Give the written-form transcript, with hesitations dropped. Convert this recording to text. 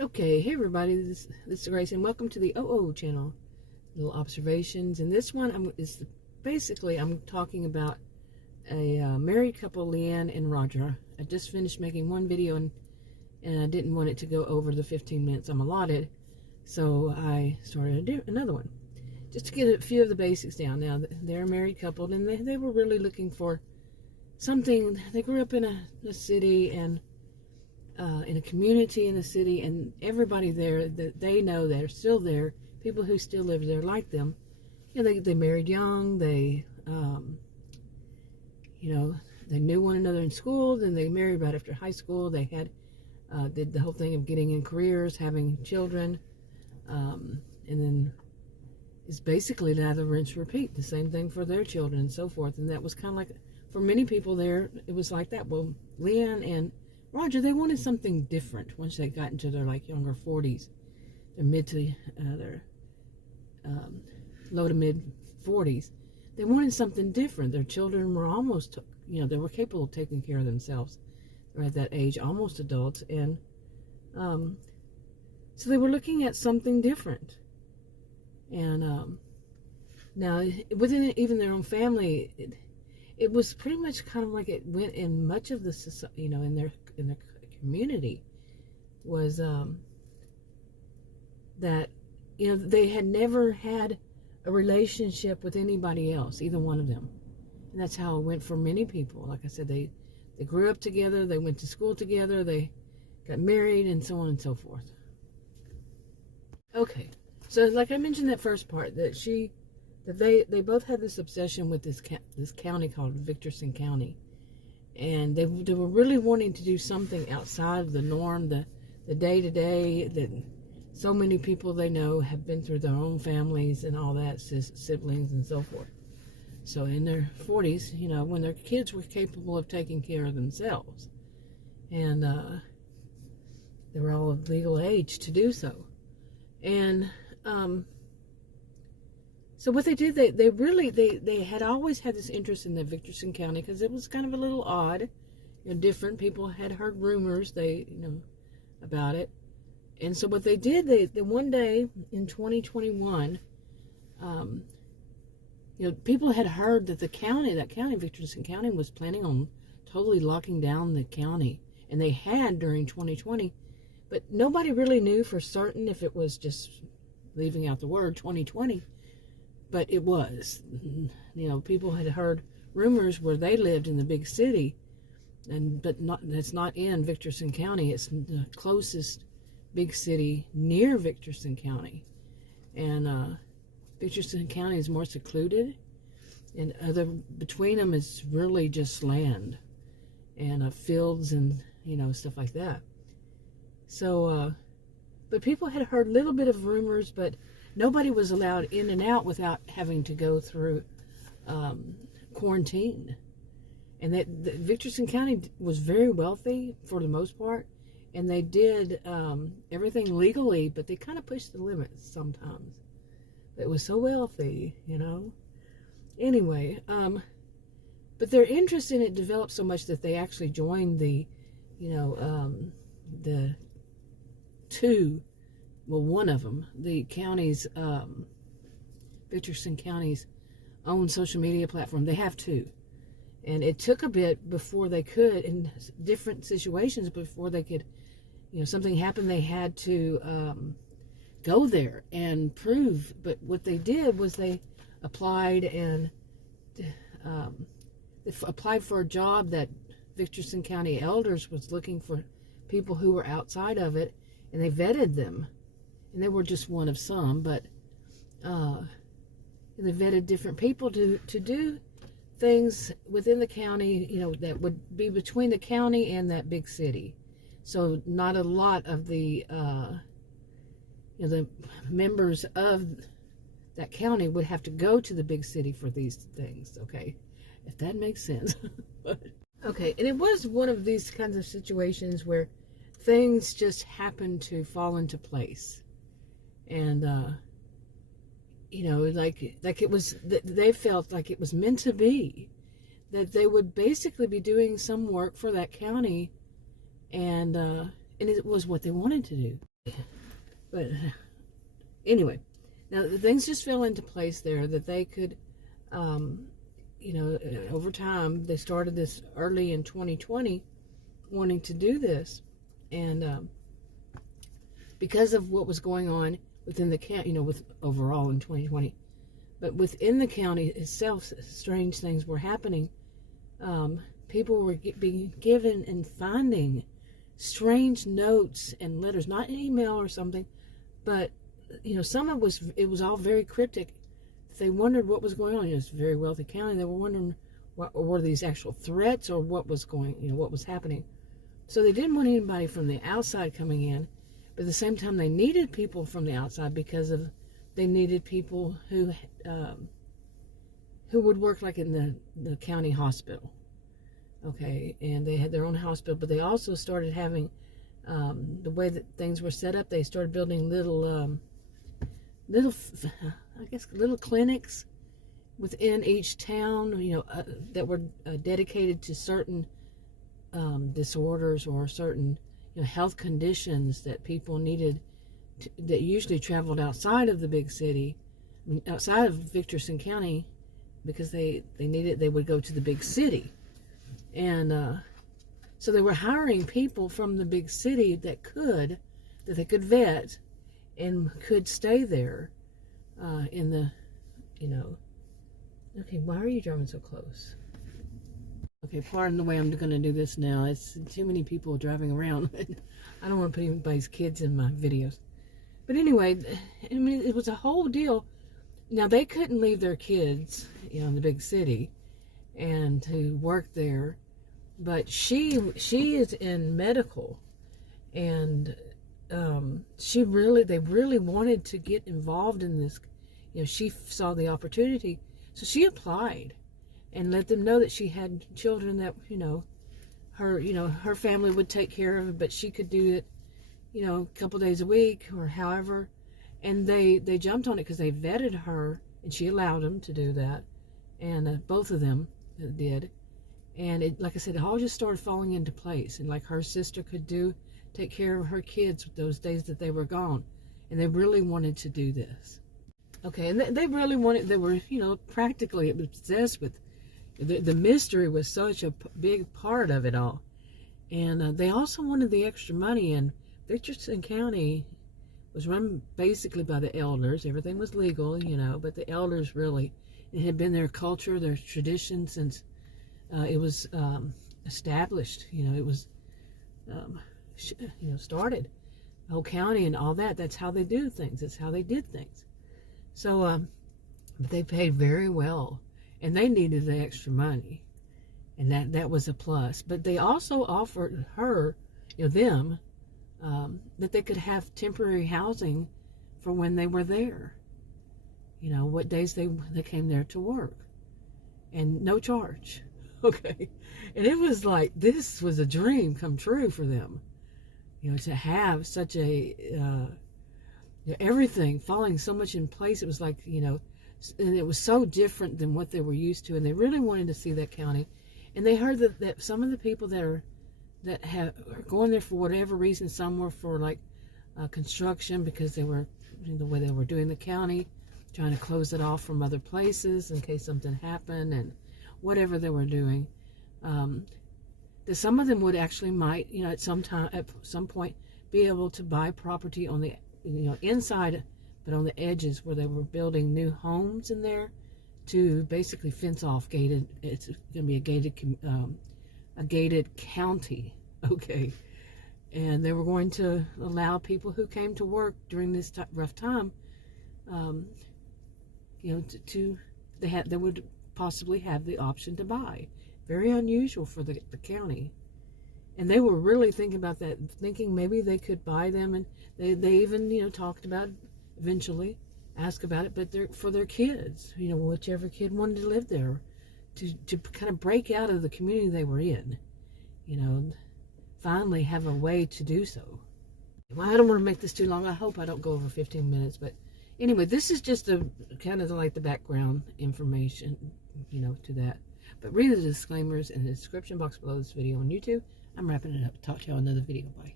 Okay, hey everybody, this is Grace, and welcome to the OO channel. Little observations, and this one I'm talking about a married couple, LeAnne and Roger. I just finished making one video, and I didn't want it to go over the 15 minutes I'm allotted, so I started another one just to get a few of the basics down. Now, they're a married couple, and they were really looking for something. They grew up in a city, and in a community in the city, and everybody there that they know, they're still there, people who still live there like them. They married young. They they knew one another in school. Then they married right after high school. They had did the whole thing of getting in careers, having children, and then it's basically lather, rinse, repeat. The same thing for their children and so forth. And that was kind of like, for many people there, it was like that. Well, LeAnne and Roger, they wanted something different once they got into their younger 40s, their mid to their low to mid 40s. They wanted something different. Their children were almost, they were capable of taking care of themselves. They're at that age, almost adults, and so they were looking at something different. And now, within even their own family, it was pretty much kind of like it went in much of the society, in their community, was that they had never had a relationship with anybody else, either one of them, and that's how it went for many people. Like I said, they grew up together, they went to school together, they got married, and so on and so forth. Okay, so like I mentioned that first part, that they both had this obsession with this county called Victorson County, and they were really wanting to do something outside of the norm, the day-to-day that so many people they know have been through their own families and all that, siblings and so forth. So in their 40s, when their kids were capable of taking care of themselves, and they were all of legal age to do so. And so what they did, they had always had this interest in the Victorson County because it was kind of a little odd, different. People had heard rumors, about it. And so what they did, they one day in 2021, people had heard that Victorson County, was planning on totally locking down the county, and they had during 2020, but nobody really knew for certain if it was just leaving out the word 2020. But it was, people had heard rumors where they lived in the big city, but that's not in Victorson County. It's the closest big city near Victorson County, and Victorson County is more secluded, and between them is really just land and fields and stuff like that. So, but people had heard a little bit of rumors, but nobody was allowed in and out without having to go through quarantine. And that Victorson County was very wealthy for the most part, and they did everything legally, but they kind of pushed the limits sometimes. It was so wealthy, Anyway, but their interest in it developed so much that they actually joined the one of them, the county's, Victorson County's own social media platform. They have two. And it took a bit before they could, in different situations, before they could, something happened, they had to go there and prove. But what they did was they applied for a job that Victorson County Elders was looking for people who were outside of it, and they vetted them. And they were just one of some, but they vetted different people to do things within the county, that would be between the county and that big city. So not a lot of the the members of that county would have to go to the big city for these things, okay? If that makes sense. Okay, and it was one of these kinds of situations where things just happened to fall into place. And like it was, they felt like it was meant to be, that they would basically be doing some work for that county, and it was what they wanted to do. But anyway, now things just fell into place there that they could, over time, they started this early in 2020 wanting to do this. And because of what was going on within the county, with overall in 2020, but within the county itself, strange things were happening. People were being given and finding strange notes and letters, not an email or something, but some of it was all very cryptic. They wondered what was going on. It's a very wealthy county. They were wondering what were these actual threats or what was what was happening. So they didn't want anybody from the outside coming in, but at the same time they needed people from the outside because they needed people who would work like in the county hospital. Okay, and they had their own hospital, but they also started having the way that things were set up. They started building little clinics within each town, that were dedicated to certain disorders or certain health conditions that people needed that usually traveled outside of the big city, outside of Victorson County, because they would go to the big city. And so they were hiring people from the big city that they could vet and could stay there in the, okay, why are you driving so close? Okay, pardon the way I'm going to do this now. It's too many people driving around. I don't want to put anybody's kids in my videos. But anyway, I mean, it was a whole deal. Now, they couldn't leave their kids, in the big city and to work there. But she is in medical, and they really wanted to get involved in this. She saw the opportunity, so she applied and let them know that she had children that her family would take care of it, but she could do it a couple days a week or however. And they jumped on it because they vetted her, and she allowed them to do that, and both of them did. And it, like I said, it all just started falling into place. And like her sister could take care of her kids those days that they were gone. And they really wanted to do this. Okay, and they really wanted, they were, practically obsessed with, the mystery was such a big part of it all. And they also wanted the extra money. And Victorson County was run basically by the elders. Everything was legal, but the elders really, it had been their culture, their tradition since it was established. It was started, the whole county and all that. That's how they do things. That's how they did things. So but they paid very well, and they needed the extra money, and that was a plus. But they also offered her, them, that they could have temporary housing for when they were there, what days they came there to work, and no charge. Okay, and it was like, this was a dream come true for them, to have such a everything falling so much in place. It was like, and it was so different than what they were used to, and they really wanted to see that county. And they heard that some of the people that are going there for whatever reason, some were for like construction, because they were, the way they were doing the county, trying to close it off from other places in case something happened, and whatever they were doing. That some of them would actually might, at some point, be able to buy property on the, inside, but on the edges where they were building new homes in there to basically fence off gated. It's going to be a gated county, okay. And they were going to allow people who came to work during this rough time, they would possibly have the option to buy. Very unusual for the county. And they were really thinking about that, thinking maybe they could buy them, and they even, talked about eventually, ask about it, but for their kids, whichever kid wanted to live there, to kind of break out of the community they were in, finally have a way to do so. Well, I don't want to make this too long. I hope I don't go over 15 minutes, but anyway, this is just kind of like the background information, to that. But read the disclaimers in the description box below this video on YouTube. I'm wrapping it up. Talk to y'all in another video. Bye.